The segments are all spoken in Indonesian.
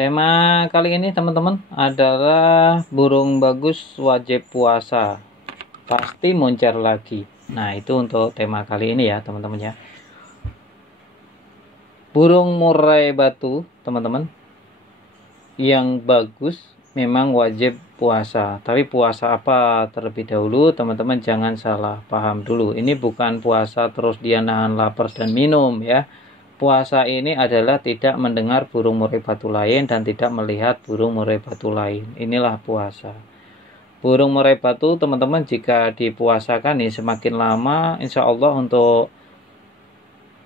Tema kali ini teman-teman adalah burung bagus wajib puasa, pasti moncer lagi. Nah, itu untuk tema kali ini ya teman-teman ya. Burung murai batu teman-teman yang bagus memang wajib puasa. Tapi puasa apa terlebih dahulu, teman-teman jangan salah paham dulu. Ini bukan puasa terus dia nahan lapar dan minum ya. Puasa ini adalah tidak mendengar burung murai batu lain dan tidak melihat burung murai batu lain. Inilah puasa. Burung murai batu teman-teman jika dipuasakan nih semakin lama insya Allah untuk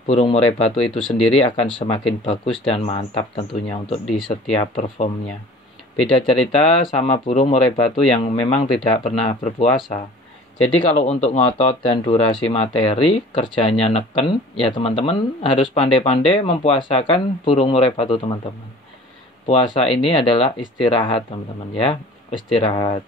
burung murai batu itu sendiri akan semakin bagus dan mantap tentunya untuk di setiap performnya. Beda cerita sama burung murai batu yang memang tidak pernah berpuasa. Jadi kalau untuk ngotot dan durasi materi kerjanya neken, ya teman-teman harus pandai-pandai mempuasakan burung murai batu teman-teman. Puasa ini adalah istirahat teman-teman ya, istirahat.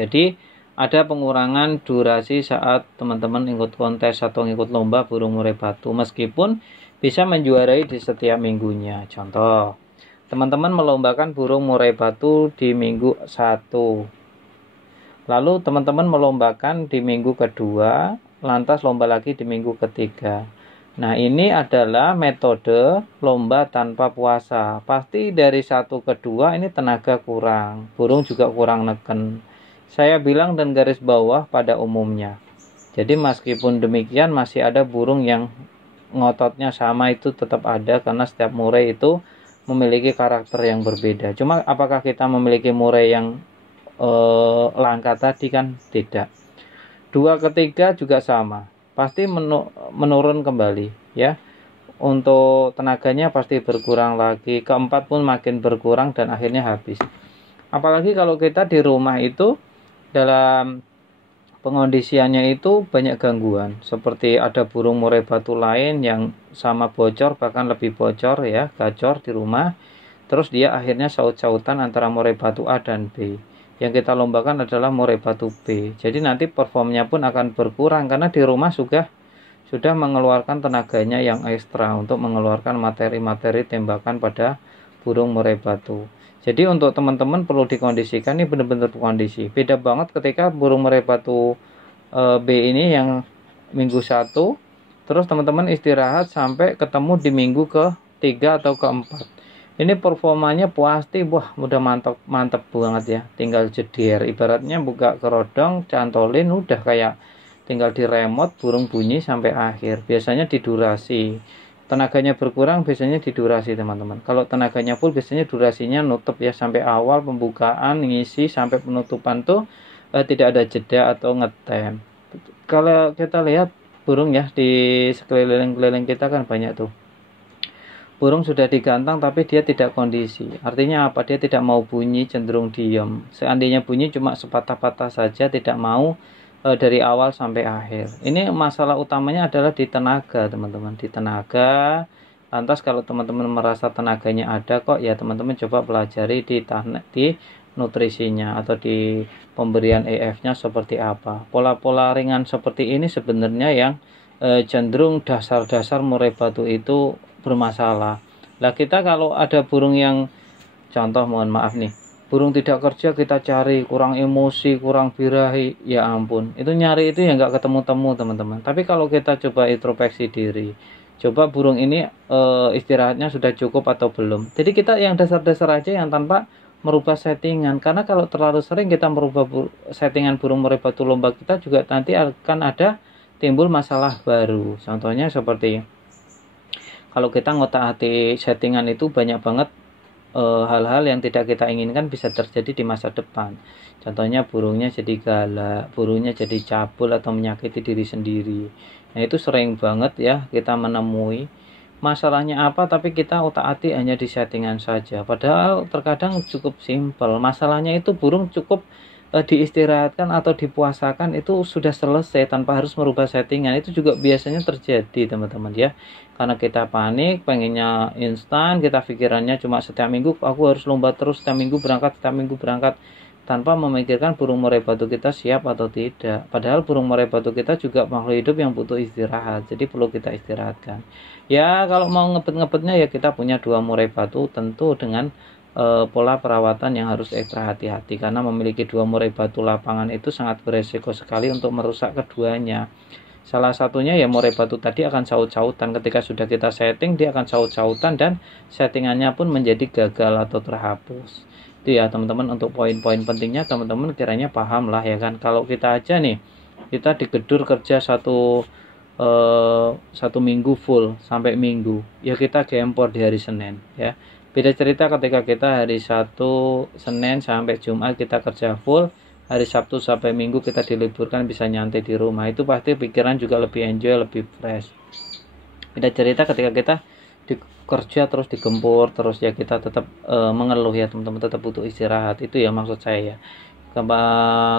Jadi ada pengurangan durasi saat teman-teman ikut kontes atau ikut lomba burung murai batu meskipun bisa menjuarai di setiap minggunya. Contoh, teman-teman melombakan burung murai batu di minggu 1. Lalu teman-teman melombakan di minggu kedua, lantas lomba lagi di minggu ketiga. Nah, ini adalah metode lomba tanpa puasa. Pasti dari 1 ke 2 ini tenaga kurang, burung juga kurang neken. Saya bilang dan garis bawah pada umumnya. Jadi meskipun demikian masih ada burung yang ngototnya sama itu tetap ada karena setiap murai itu memiliki karakter yang berbeda. Cuma apakah kita memiliki murai yang langka tadi kan tidak. 2 ke 3 juga sama. Pasti menurun kembali ya. Untuk tenaganya pasti berkurang lagi. Keempat pun makin berkurang dan akhirnya habis. Apalagi kalau kita di rumah itu dalam pengondisiannya itu banyak gangguan seperti ada burung murai batu lain yang sama bocor bahkan lebih bocor ya, gacor di rumah, terus dia akhirnya saut-sautan antara murai batu A dan B. Yang kita lombakan adalah murai batu B, jadi nanti performnya pun akan berkurang karena di rumah sudah mengeluarkan tenaganya yang ekstra untuk mengeluarkan materi-materi tembakan pada burung murai batu. Jadi untuk teman-teman perlu dikondisikan, ini benar-benar kondisi. Beda banget ketika burung murai batu B ini yang minggu 1, terus teman-teman istirahat sampai ketemu di minggu ke-3 atau ke-4. Ini performanya pasti wah udah mantap banget ya. Tinggal jeder, ibaratnya buka kerodong, cantolin udah kayak tinggal di remote burung bunyi sampai akhir. Biasanya di durasi. Tenaganya berkurang biasanya di durasi teman-teman. Kalau tenaganya full biasanya durasinya nutup ya sampai awal pembukaan ngisi sampai penutupan tuh tidak ada jeda atau ngetem. Kalau kita lihat burung ya di sekeliling-keliling kita kan banyak tuh. Burung sudah digantang tapi dia tidak kondisi. Artinya apa? Dia tidak mau bunyi, cenderung diam. Seandainya bunyi cuma sepatah-patah saja, tidak mau dari awal sampai akhir. Ini masalah utamanya adalah di tenaga teman-teman, di tenaga. Lantas kalau teman-teman merasa tenaganya ada kok ya teman-teman coba pelajari di nutrisinya atau di pemberian EF-nya seperti apa. Pola-pola ringan seperti ini sebenarnya yang cenderung dasar-dasar murai batu itu bermasalah. Lah kita kalau ada burung yang contoh mohon maaf nih, burung tidak kerja kita cari, kurang emosi, kurang birahi, ya ampun. Itu nyari itu ya nggak ketemu-temu teman-teman. Tapi kalau kita coba introspeksi diri, coba burung ini istirahatnya sudah cukup atau belum. Jadi kita yang dasar-dasar aja yang tanpa merubah settingan. Karena kalau terlalu sering kita merubah settingan burung murai batu lomba kita juga nanti akan ada timbul masalah baru. Contohnya seperti kalau kita ngotak-atik settingan itu banyak banget hal-hal yang tidak kita inginkan bisa terjadi di masa depan. Contohnya burungnya jadi galak, burungnya jadi cabul atau menyakiti diri sendiri. Nah itu sering banget ya kita menemui. Masalahnya apa tapi kita otak-atik hanya di settingan saja. Padahal terkadang cukup simpel. Masalahnya itu burung cukup diistirahatkan atau dipuasakan itu sudah selesai tanpa harus merubah settingan. Itu juga biasanya terjadi teman-teman ya. Karena kita panik, pengennya instan, kita pikirannya cuma setiap minggu aku harus lomba terus, setiap minggu berangkat. tanpa memikirkan burung murai batu kita siap atau tidak. Padahal burung murai batu kita juga makhluk hidup yang butuh istirahat, jadi perlu kita istirahatkan. Ya kalau mau ngebet-ngebetnya ya kita punya 2 murai batu, tentu dengan pola perawatan yang harus ekstra hati-hati, karena memiliki 2 murai batu lapangan itu sangat beresiko sekali untuk merusak keduanya. Salah satunya ya murai batu tadi akan saut-sautan, ketika sudah kita setting dia akan saut-sautan dan settingannya pun menjadi gagal atau terhapus. Itu ya teman-teman, untuk poin-poin pentingnya teman-teman kiranya paham lah ya kan. Kalau kita aja nih, kita digedur kerja satu minggu full sampai Minggu, ya kita gempor di hari Senin ya. Beda cerita ketika kita hari Senin sampai Jumat kita kerja full, hari Sabtu sampai Minggu kita diliburkan bisa nyantai di rumah, itu pasti pikiran juga lebih enjoy, lebih fresh. Beda cerita ketika kita kerja terus digempur terus, ya kita tetap mengeluh ya teman-teman, tetap butuh istirahat. Itu ya maksud saya ya.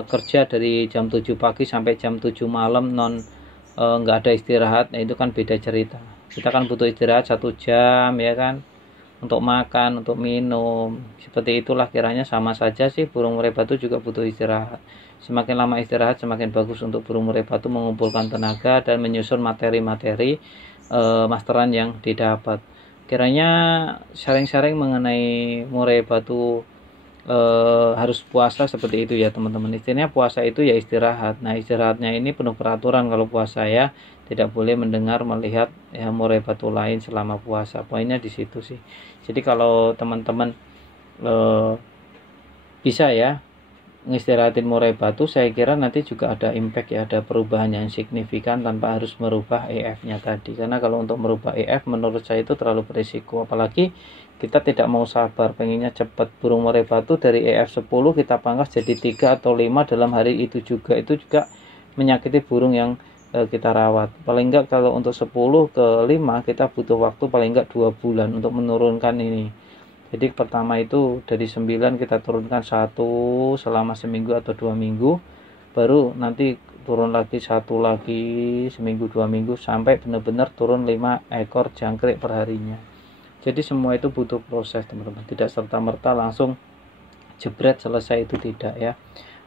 Kerja dari jam 7 pagi sampai jam 7 malam nggak ada istirahat, nah itu kan beda cerita. Kita kan butuh istirahat 1 jam ya kan, untuk makan, untuk minum. Seperti itulah kiranya, sama saja sih burung murai batu juga butuh istirahat. Semakin lama istirahat semakin bagus untuk burung murai batu mengumpulkan tenaga dan menyusun materi-materi masteran yang didapat. Kiranya sharing-sharing mengenai murai batu harus puasa seperti itu ya teman-teman. Istilahnya puasa itu ya istirahat. Nah istirahatnya ini penuh peraturan kalau puasa ya. Tidak boleh mendengar, melihat ya murai batu lain selama puasa. Poinnya di situ sih. Jadi kalau teman-teman bisa ya ngistirahatin murai batu, saya kira nanti juga ada impact ya, ada perubahan yang signifikan tanpa harus merubah EF-nya tadi. Karena kalau untuk merubah EF menurut saya itu terlalu berisiko, apalagi kita tidak mau sabar, pengennya cepat. Burung murai batu dari EF 10 kita pangkas jadi 3 atau 5 dalam hari itu juga menyakiti burung yang kita rawat. Paling enggak kalau untuk 10 ke 5 kita butuh waktu paling enggak 2 bulan untuk menurunkan ini. Jadi pertama itu dari 9 kita turunkan 1 selama seminggu atau 2 minggu, baru nanti turun lagi 1 lagi seminggu 2 minggu sampai benar-benar turun 5 ekor jangkrik per harinya. Jadi semua itu butuh proses teman-teman, tidak serta-merta langsung jebret selesai, itu tidak ya,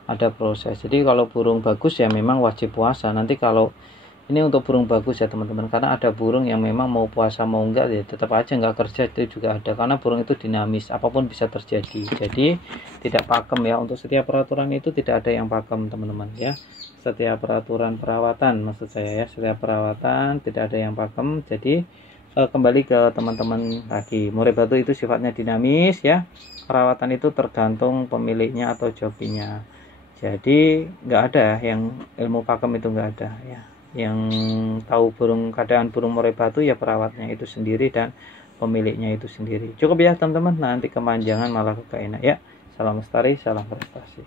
ada proses. Jadi kalau burung bagus ya memang wajib puasa. Nanti kalau ini untuk burung bagus ya teman-teman, karena ada burung yang memang mau puasa mau enggak ya tetap aja enggak kerja, itu juga ada, karena burung itu dinamis, apapun bisa terjadi. Jadi tidak pakem ya, untuk setiap peraturan itu tidak ada yang pakem teman-teman ya. Setiap peraturan perawatan maksud saya ya, setiap perawatan tidak ada yang pakem. Jadi kembali ke teman-teman lagi, murai batu itu sifatnya dinamis ya, perawatan itu tergantung pemiliknya atau jokinya. Jadi nggak ada yang ilmu pakem, itu nggak ada ya. Yang tahu keadaan burung murai batu ya perawatnya itu sendiri dan pemiliknya itu sendiri. Cukup ya teman-teman, nanti kepanjangan malah kagak enak ya. Salam lestari, salam prestasi.